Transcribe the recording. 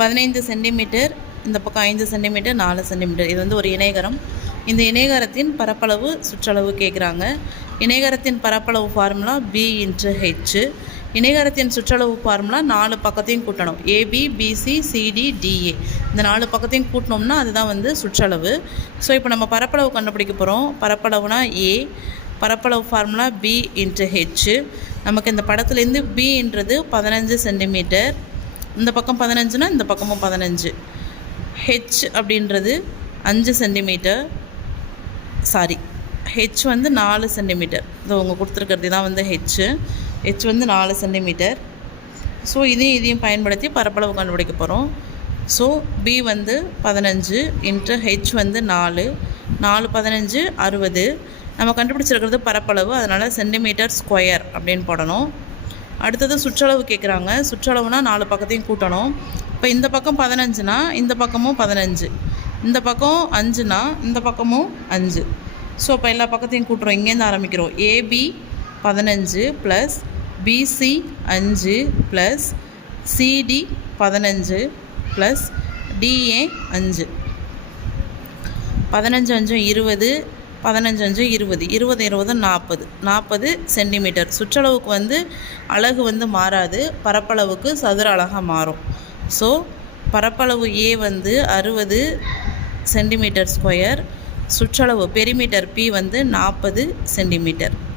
பதினைந்து சென்டிமீட்டர் இந்த பக்கம் ஐந்து சென்டிமீட்டர் நாலு சென்டிமீட்டர். இது வந்து ஒரு இணைகரம். இந்த இணைகரத்தின் பரப்பளவு சுற்றளவு கேட்குறாங்க இணைகரத்தின் பரப்பளவு ஃபார்முலா பி இன்ட்டு ஹெச்சு இணைகரத்தின் சுற்றளவு ஃபார்முலா நாலு பக்கத்தையும் கூட்டணும். ஏபி பிசி சிடி டிஏ இந்த நாலு பக்கத்தையும் கூட்டினோம்னா அதுதான் வந்து சுற்றளவு. ஸோ இப்போ நம்ம பரப்பளவு கண்டுபிடிக்க போகிறோம் பரப்பளவுனா ஏ பரப்பளவு ஃபார்முலா பி இன்ட்டு ஹெச்சு நமக்கு இந்த படத்துலேருந்து பின்றது பதினஞ்சு சென்டிமீட்டர். இந்த பக்கம் பதினஞ்சுனா இந்த பக்கமும் பதினஞ்சு. ஹெச் அப்படின்றது அஞ்சு சென்டிமீட்டர். சாரி ஹெச் வந்து நாலு சென்டிமீட்டர். இது உங்கள் கொடுத்துருக்கிறது தான் வந்து ஹெச் ஹெச் வந்து நாலு சென்டிமீட்டர். ஸோ இதையும் இதையும் பயன்படுத்தி பரப்பளவு கண்டுபிடிக்க போகிறோம் ஸோ பி வந்து பதினஞ்சு இன்ட்டு ஹெச் வந்து நாலு. நாலு பதினஞ்சு அறுபது. நம்ம கண்டுபிடிச்சிருக்கிறது பரப்பளவு. அதனால் சென்டிமீட்டர் ஸ்கொயர் அப்படின்னு போடணும். அடுத்தது சுற்றளவு கேட்குறாங்க சுற்றளவுனா நாலு பக்கத்தையும் கூட்டணும். இப்போ இந்த பக்கம் பதினஞ்சுனா இந்த பக்கமும் பதினஞ்சு. இந்த பக்கம் அஞ்சுனா இந்த பக்கமும் அஞ்சு. ஸோ இப்போ எல்லா பக்கத்தையும் கூட்டுறோம். இங்கேருந்து ஆரம்பிக்கிறோம். ஏபி பதினஞ்சு ப்ளஸ் பிசி அஞ்சு ப்ளஸ் சிடி பதினஞ்சு ப்ளஸ் டிஏ அஞ்சு. பதினஞ்சு அஞ்சும் இருபது பதினஞ்சு அஞ்சு இருபது. இருபது இருபது நாற்பது. நாற்பது சென்டிமீட்டர். சுற்றளவுக்கு வந்து அழகு வந்து மாறாது. பரப்பளவுக்கு சதுர அழகாக மாறும். ஸோ பரப்பளவு ஏ வந்து அறுபது சென்டிமீட்டர் ஸ்கொயர். சுற்றளவு பெரிமீட்டர் பி வந்து நாற்பது சென்டிமீட்டர்.